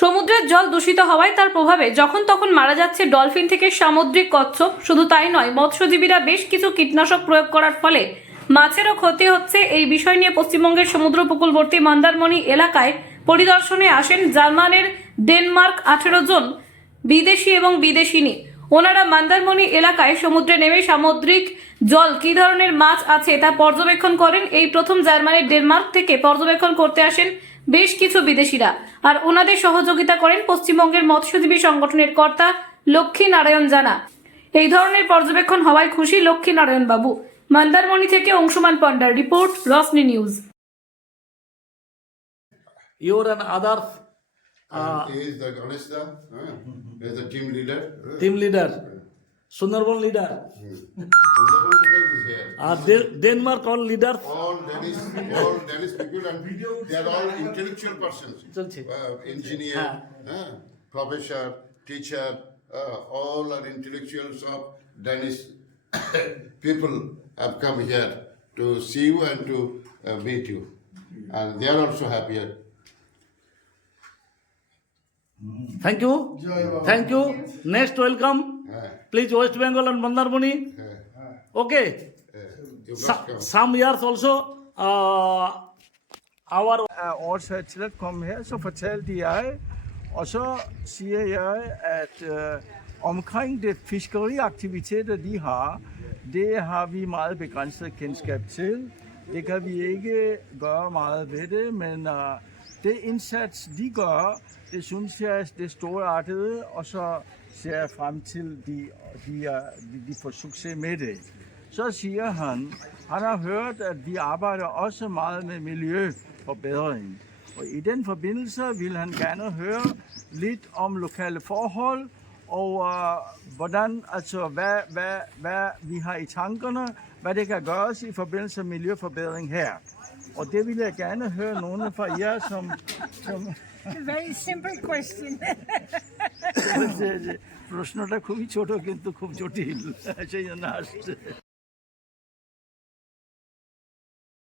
সমুদ্রের জল দূষিত হওয়ায় তার প্রভাবে যখন তখন মারা যাচ্ছে ডলফিন থেকে সামুদ্রিক কচ্ছপ। শুধু তাই নয়, মৎস্যজীবীরা বেশ কিছু কীটনাশক প্রয়োগ করার ফলে মাছেরও ক্ষতি হচ্ছে। এই বিষয় নিয়ে পশ্চিমবঙ্গের সমুদ্র উপকূলবর্তী মন্দারমণি এলাকায় পরিদর্শনে আসেন জার্মানের, ডেনমার্ক 18 জন বিদেশি এবং বিদেশিনী। ওনারা মন্দারমণি এলাকায় সমুদ্রে নেমে সামুদ্রিক জল কী ধরনের মাছ আছে তা পর্যবেক্ষণ করেন। এই প্রথম জার্মানির ডেনমার্ক থেকে পর্যবেক্ষণ করতে আসেন বেশ কিছু বিদেশিরা, আর ওনাদের সহযোগিতা করেন পশ্চিমবঙ্গের মৎস্যজীবী সংগঠনের কর্তা লক্ষ্মী নারায়ণ জানা। এই ধরনের পর্যবেক্ষণ হওয়ায় খুশি লক্ষ্মী নারায়ণ বাবু। মন্দারমণি থেকে অংশুমান পণ্ডার report, Rashmi news. You're and others He is the Ganesha, he is the team leader. team leader, Sundarban leader, Sundarban people is here. Denmark all leaders. All Danish people, and they are all intellectual persons. চলছে। Engineer, professor, teacher, all are intellectuals of Danish people have come here to see you and to meet you. And they are also happy here. Thank you. Thank you. Next welcome. Please West Bengal and Mandarmani. Okay. You must come. Some years also our oversættet kom her, så fortalte jeg, og så siger jeg, at omkring det fiskeriaktiviteter, de har, det har vi meget begrænset kendskab til. Det kan vi ikke gøre meget ved det, men det indsats, de gør, det synes jeg, det er storartet, og så ser jeg frem til, de får succes med det. Så siger han har hørt, at vi arbejder også meget med miljøforbedring. Og i den forbindelse vil han gerne høre lidt om lokale forhold, og hvordan, altså hvad vi har i tankerne, hvad det kan gøres i forbindelse med miljøforbedring her. Og det vil jeg gerne høre nogle fra jer, som Very simple question. প্রশ্নটা খুবই ছোট কিন্তু খুব জটিল সেই জন্য আসছে।